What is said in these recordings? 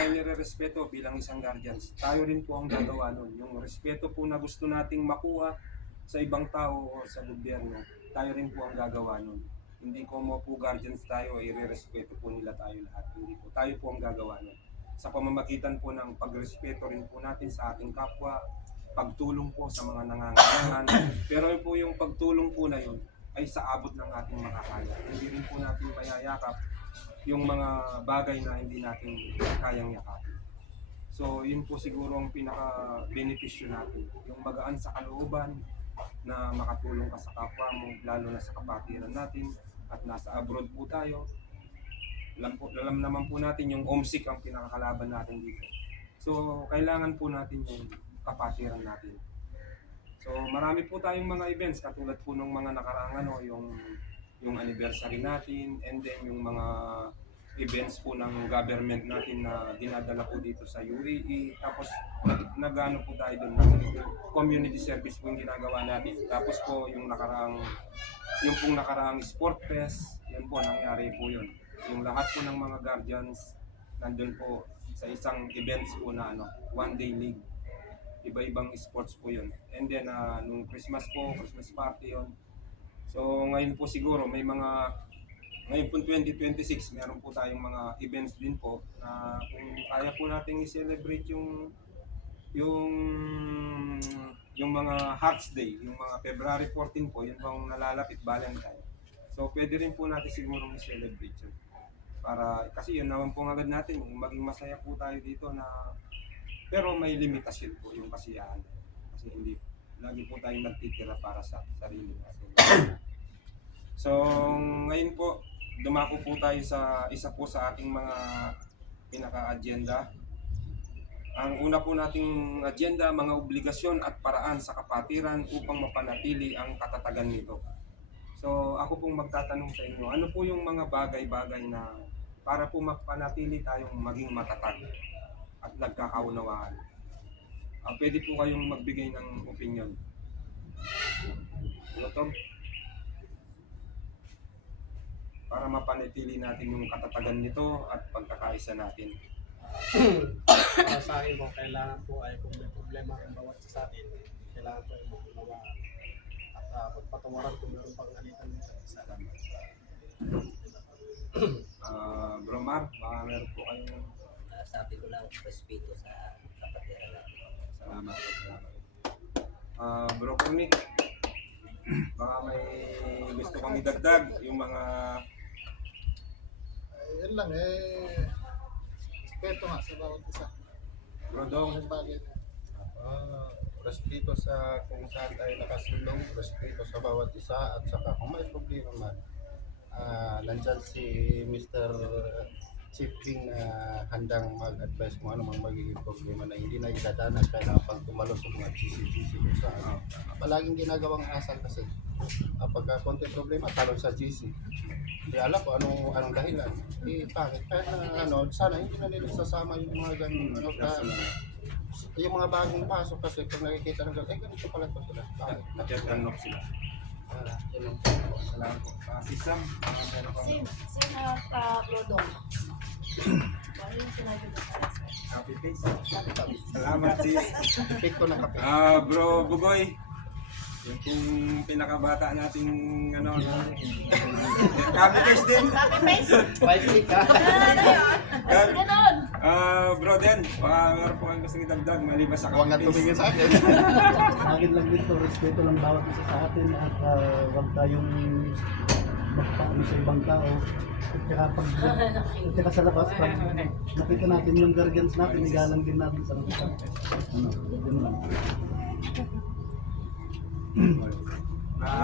Nire-respeto bilang isang guardians, tayo rin po ang gagawa nun. Yung respeto po na gusto nating makuha sa ibang tao o sa gobyerno, tayo rin po ang gagawa nun. Hindi ko mo po guardians tayo, i-respeto po nila tayo lahat. Hindi po, tayo po ang gagawa nun. Sa pamamagitan po ng pagrespeto rin po natin sa ating kapwa, pagtulong po sa mga nangangailangan. Pero po yung pagtulong po na yun ay sa abot ng ating makakaya. Hindi rin po natin mayayakap yung mga bagay na hindi natin kayang yakapin. So, yun po siguro ang pinaka-benepisyo natin. Yung magaan sa kalooban na makatulong ka sa kapwa mo, lalo na sa kapatiran natin at nasa abroad po tayo. Alam naman po natin yung homesick ang pinakakalaban natin dito. So, kailangan po natin yung kapatiran natin. So, marami po tayong mga events katulad po ng mga nakaraang yung anniversary natin, and then yung mga events po ng government natin na dinadala po dito sa UAE. Tapos nagano po tayo doon, community service po yung ginagawa natin. Tapos po yung nakaraang sport fest, yun po nangyari po yun. Yung lahat po ng mga guardians nandun po sa isang events po na one day league. Iba-ibang sports po yun. And then nung Christmas party yun. So ngayon po siguro ngayon po 2026, meron po tayong mga events din po na kung kaya po natin i-celebrate yung mga Hearts Day, yung mga February 14 po, yun bang nalalapit, Valentine. So pwede rin po natin siguro i-celebrate yun. Kasi yun naman po agad natin, yung maging masaya po tayo dito na, pero may limitasyon po yung kasiyahan. Kasi hindi, lagi po tayong nagtitira para sa sarili natin. So, ngayon po, dumako po tayo sa isa po sa ating mga pinaka-agenda. Ang una po nating agenda, mga obligasyon at paraan sa kapatiran upang mapanatili ang katatagan nito. So, ako pong magtatanong sa inyo, ano po yung mga bagay-bagay na para po mapanatili tayong maging matatag at nagkakaunawaan? Pwede po kayong magbigay ng opinion. Ano to? Para mapanatili natin yung katatagan nito at pagkakaisa natin. Para sa akin po, kailangan po ay kung may problema ang bawat sa atin, kailangan po ay magunawaan at pagpatawaran kung meron pang alitan ng isa. Bro Mar, baka meron po kayong... Sabi ko lang, respeto sa kapatiran natin. Salamat po, salamat. Bro Kuni, baka may gusto kang idagdag yung mga... Yan lang respeto nga sa bawat isa. Bro Dong, Yung bagay na. Respeto sa kung saan tayo nakasulong, respeto sa bawat isa, at saka kung may problema man, nandyan si Mr. Chief King handang mag-advise kung ano mang magiging problema na hindi na idadanan kailangan pang tumalo sa mga GC kung saan. Palaging ginagawang asal kasi pagka konti problema, talon sa GC. Hindi alam ko anong dahilan. Bakit? Kaya sana hindi na nila sasama yung mga ganun. Yung mga bagong pasok kasi pag nakikita ng ganito pala ito sila. Bakit? nag-unlock sila. Yan ang Salamat po. Si Sam, meron kang... Same Lodong. Ano yung sinabi ko sa respect? Copy paste. Salamat sis. epekto ng kape. Bro Bugoy, yung pong pinakabata nating copy paste din. Copy paste? Wifi ka. Ano yun? Ganon. Bro Den, baka meron po kayong gustong idagdag maliban sa Huwag copy na paste. tumingin sa akin. Akin lang dito, respeto ng bawat isa sa atin at huwag tayong magpaano sa ibang tao. At saka sa labas, pag nakita natin yung guardians natin, igalang din natin sa labas. Yun lang.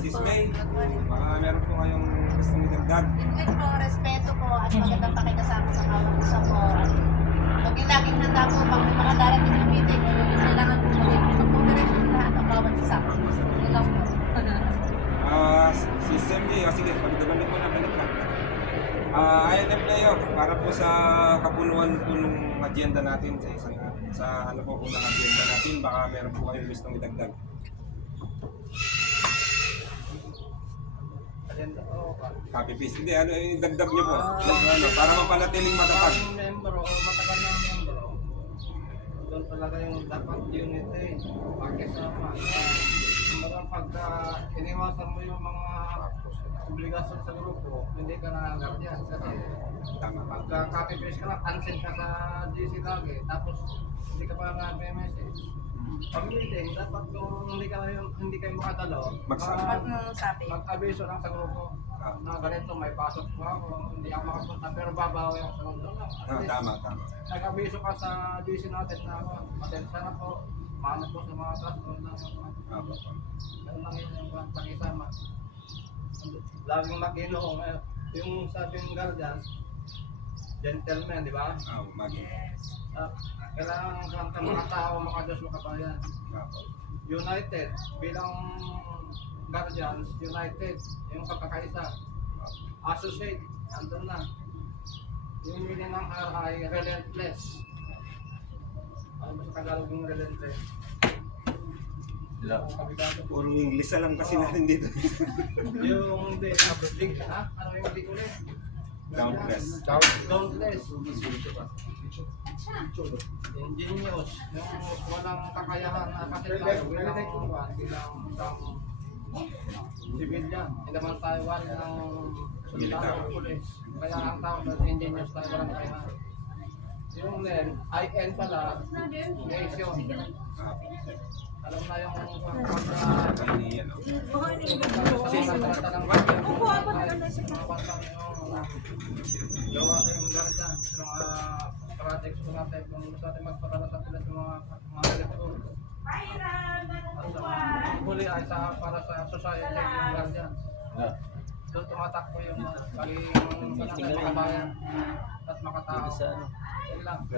Sis May, baka meron po kayong gustong idagdag. Yun po, respeto po at magandang pakikasama sa bawat isa po. Laging handa po pag may mga darating na meeting, kailangan po mag-cooperation lahat ang bawat isa. Yun lang po. Si SMJ, sige, pagdabalik mo na, balik lang. INF Player, para po sa kapunuan po ng agenda natin sa ano po ng agenda natin, baka meron po kayong gustong idagdag. Copy paste. Hindi, ano yung dagdag niyo po? Para mapanatiling matatag. Member o matagal na member. talaga yung dapat unity, pakisama. Kumbaga pagka iniwasan mo yung mga obligasyon sa grupo, hindi ka na guardian. Kasi Tama. pagka copy-paste ka lang, cancel ka sa GC lagi, tapos hindi ka pa nag-message. Pag meeting, dapat kung hindi kayo makadalo, Magsabi. Sabi. mag-abiso lang sa grupo. Na ganito, may pasok po ako, hindi ako makapunta, pero babawi ako sa mundo lang. At least, Tama. nag-abiso ka sa GC natin na ako, pasensya na po, paano po sa mga kaso na Tama. ganun lang yun yung pakisama. Laging mag-inoong, yung sabing guardians, gentleman, di ba? Magi. Kailangan ka mga tao, mga Diyos, makabayan. United, bilang guardians, united, yung pagkakaisa. Associate, andun na. Yung meaning ng R ay relentless. Ano ba sa Tagalog yung relentless? Puro English na lang kasi natin dito. Yung ano yung di ulit? Downless. Dauntless. Ingenious. Yung walang kakayahan na kasi tayo bilang isang civilian. Hindi naman tayo wala ng sundalo o pulis. Kaya ang tao sa ingenious tayo walang kakayahan. Yung IN pala, nation. Alam na yung gawa yung garda sa mga projects ko natin kung gusto natin magpadala sa pilas ng mga electrons. At huli ay para sa society yung guardians. Doon tumatakbo yung pagiging makabayan at makatao. Yun lang.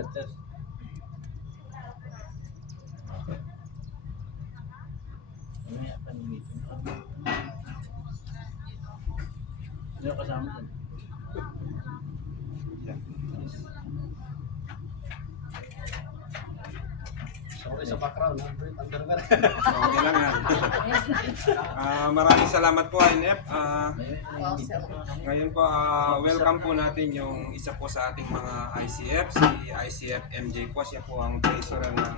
Ano kasama ko? Okay sa background, under ka. Okay lang yan. Maraming salamat po, INF. Ngayon po, welcome po natin yung isa po sa ating mga ICF, si ICF MJ po. Siya po ang treasurer ng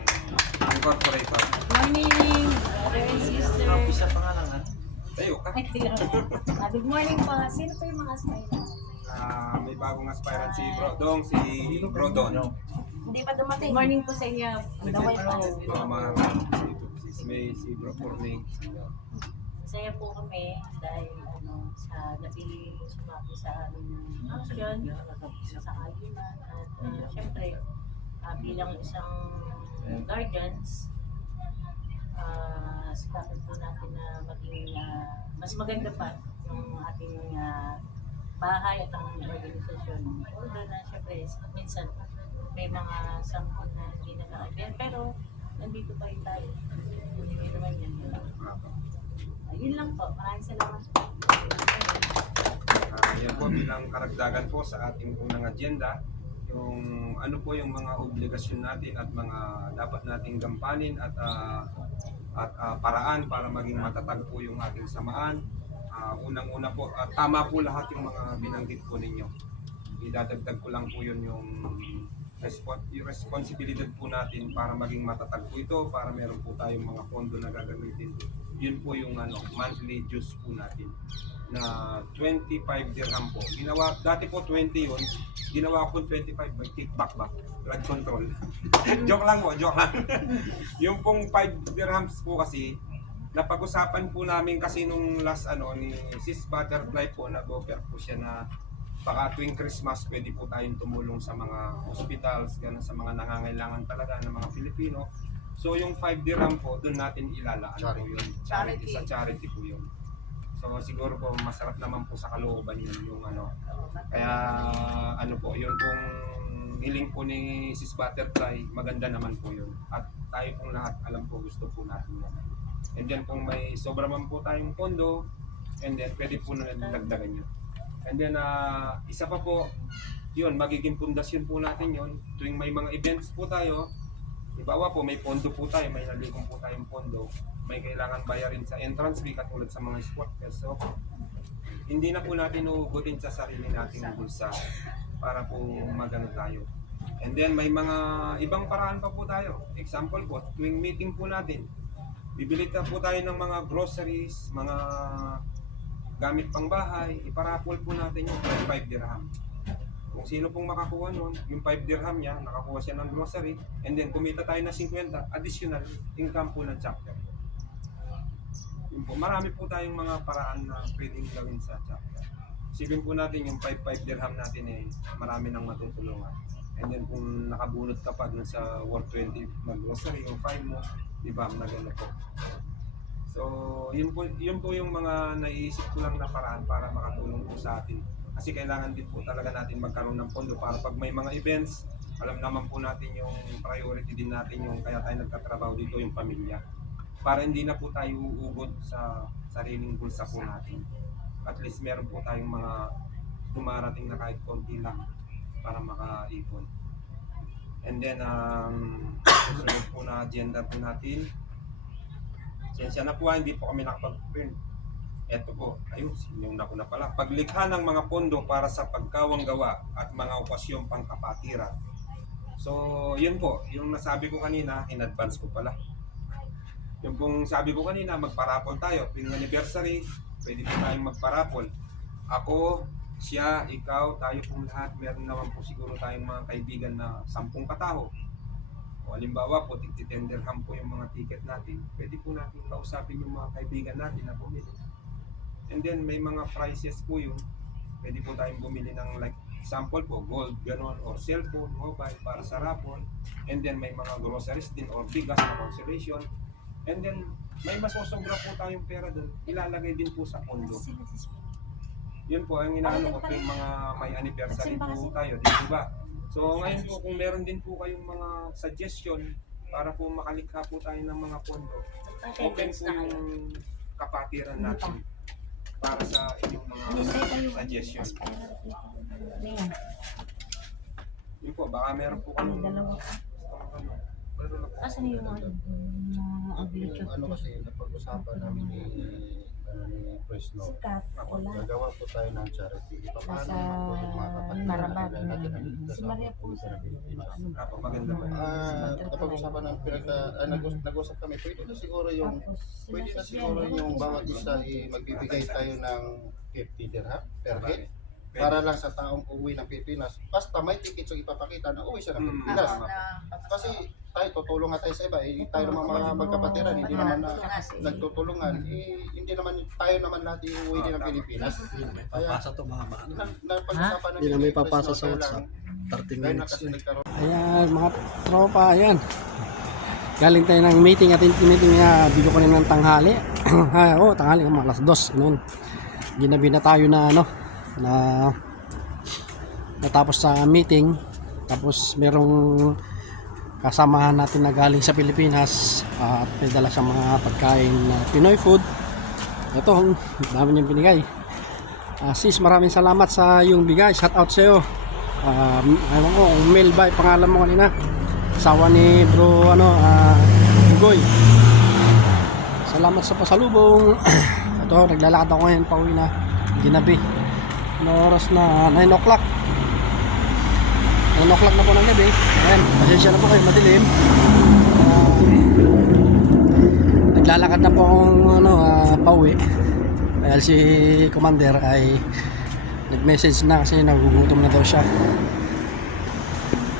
incorporator. Morning, brother and sister. Isa pa nga lang ha? Tayo ka. Good morning po. Sino po yung mga aspirant? May bagong aspirant si Brodong, si Brodon. Hindi pa dumating. Good morning po sa inyo. Daway po. Si May, si Bro Corning. Masaya po kami dahil sa napili sumaki sa aming function, sa ayunan. At syempre, bilang isang guardians, sakit po natin na maging mas maganda pa yung ating bahay at ang organisasyon. Although na syempre, minsan may mga sampun na hindi nakakaibigan, pero nandito pa rin tayo. Hindi naman yan. Yun lang po. Maraming salamat po. Yan po bilang karagdagan po sa ating unang agenda, yung ano po yung mga obligasyon natin at mga dapat nating gampanin at paraan para maging matatag po yung ating samaan. Unang-una po, tama po lahat yung mga binanggit po ninyo. Idadagdag ko lang po yun yung responsibilidad po natin para maging matatag po ito, para meron po tayong mga pondo na gagamitin. Yun po yung monthly dues po natin na 25 dirham po. Dati po 20 yun, ginawa ko 25 by kickback ba? Blood control. Joke lang po, joke lang. Yung pong 5 dirhams po kasi, napag-usapan po namin kasi nung last ni Sis Butterfly po, nag-offer po siya na baka tuwing Christmas pwede po tayong tumulong sa mga hospitals, ganun, sa mga nangangailangan talaga ng mga Pilipino. So yung 5 dirham po, doon natin ilalaan po yun. Charity. Sa charity po yun. So siguro po masarap naman po sa kalooban yun yung Kaya po, yun pong hiling po ni Sis Butterfly, maganda naman po yun. At tayo pong lahat, alam po, gusto po natin yan. And then kung may sobra man po tayong pondo, and then pwede po na dagdagan yun. And then isa pa po, yun, magiging pundasyon po natin yun. Tuwing may mga events po tayo, ibawa po, may pondo po tayo, may nalikong po tayong pondo, may kailangan bayarin sa entrance fee katulad sa mga squatters. So, hindi na po natin uugutin sa sarili nating bulsa para po magano tayo. And then may mga ibang paraan pa po tayo. Example po, tuwing meeting po natin, bibili na po tayo ng mga groceries, mga gamit pang bahay, iparapol po natin yung 5 dirham. Kung sino pong makakuha nun, yung 5 dirham niya, nakakuha siya ng grocery, and then kumita tayo na 50, additional income po ng chapter. Yun po, marami po tayong mga paraan na pwedeng gawin sa chapter. Isipin po natin yung 5 dirham natin marami nang matutulungan. And then kung nakabunot ka pa dun sa worth 20 mag-grocery, yung 5 mo, di ba, maganda po. So, yun po yung mga naiisip ko lang na paraan para makatulong po sa atin. Kasi kailangan din po talaga natin magkaroon ng pondo para pag may mga events, alam naman po natin yung priority din natin yung kaya tayo nagtatrabaho dito, yung pamilya. Para hindi na po tayo uugod sa sariling bulsa po natin. At least meron po tayong mga dumarating na kahit konti lang para makaipon. And then, susunod po na agenda po natin. Sensya na po, hindi po kami nakapag-print. Ito po, ayun, sinuna ko na pala. Paglikha ng mga pondo para sa pagkawang gawa at mga okasyong pangkapatiran. So, yun po, yung nasabi ko kanina, in advance ko pala. Yung pong sabi ko kanina, magparapol tayo. Tuwing anniversary, pwede po tayong magparapol. Ako, siya, ikaw, tayo pong lahat, meron naman po siguro tayong mga kaibigan na 10 katao. O halimbawa po, 10 dirham po yung mga ticket natin. Pwede po natin kausapin yung mga kaibigan natin na bumili. And then may mga prices po yun. Pwede po tayong bumili ng like example po, gold, ganon, or cellphone, mobile para sa raffle. And then may mga groceries din or bigas na consolation. And then may masosobra po tayong pera doon. Ilalagay din po sa pondo. Yun po, ang inaano ko po yung mga may anniversary po tayo, di ba? So ngayon po, kung meron din po kayong mga suggestion para po makalikha po tayo ng mga pondo, open po yung kapatiran natin para sa inyong mga suggestion. Yun po, baka meron po kami Asan yung Yung ano kasi napag-usapan namin ni Presno. Nagawa po tayo ng charity. Paano naman po yung mga kapatid natin na sa probinsya ng Pilipinas. maganda ba? Napag-usapan ng nag-usap kami, pwede na siguro yung bawat isa magbibigay tayo ng 50 dirham per head para lang sa taong uuwi ng Pilipinas. Basta may ticket yung ipapakita na uwi siya ng Pilipinas. Kasi tayo tutulungan tayo sa iba, tayo naman mga magkapatiran, hindi naman na nagtutulungan, hindi naman tayo naman natin uuwi din ng Pilipinas. Kaya Papasa to mga baan. napag-usapan Hindi na may papasa sa Presno, WhatsApp. 30 kaya na minutes. kasi nagkaroon Ayan, mga tropa, ayan. Galing tayo ng meeting at meeting na video ko rin ng tanghali. Tanghali, mga alas 2. Noon. Ginabi na tayo na na natapos sa meeting. Tapos merong kasamahan natin na galing sa Pilipinas at may dala siyang mga pagkain na Pinoy food. Ito, dami niyang binigay. Sis, maraming salamat sa yung bigay. Shout out sa iyo. Ewan ko, Mel ba pangalan mo kanina? Asawa ni bro Ugoy. Salamat sa pasalubong. Ito, naglalakad ako ngayon pauwi na ginabi. Oras na 9 o'clock. 9 o'clock na po ng gabi. Ayan, pasensya na po kayo, madilim. Naglalakad na po akong pauwi. Dahil si Commander ay nag-message na kasi nagugutom na daw siya.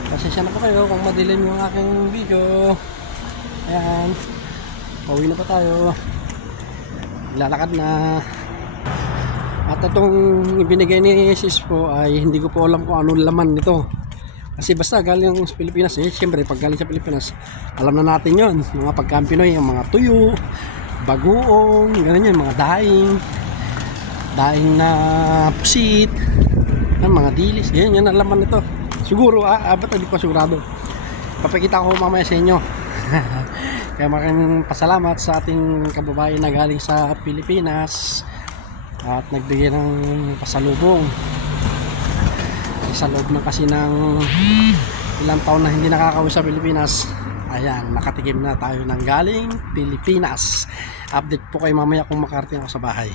Pasensya na po kayo kung madilim yung aking video. Ayan, pauwi na pa tayo. Naglalakad na. At itong ibinigay ni sis po ay hindi ko po alam kung anong laman nito. Kasi basta galing sa Pilipinas siyempre pag galing sa Pilipinas alam na natin yon, mga pagkain Pinoy, yung mga tuyo, bagoong, ganun yun, mga daing na pusit, mga dilis, yan ang laman nito. Siguro, ba't hindi pa sigurado. Papakita ko mamaya sa inyo. Kaya maraming pasalamat sa ating kababayan na galing sa Pilipinas at nagbigay ng pasalubong. Sa loob na kasi ng ilang taon na hindi nakakauwi sa Pilipinas, ayan, nakatikim na tayo ng galing Pilipinas. Update po kayo mamaya kung makarating ako sa bahay.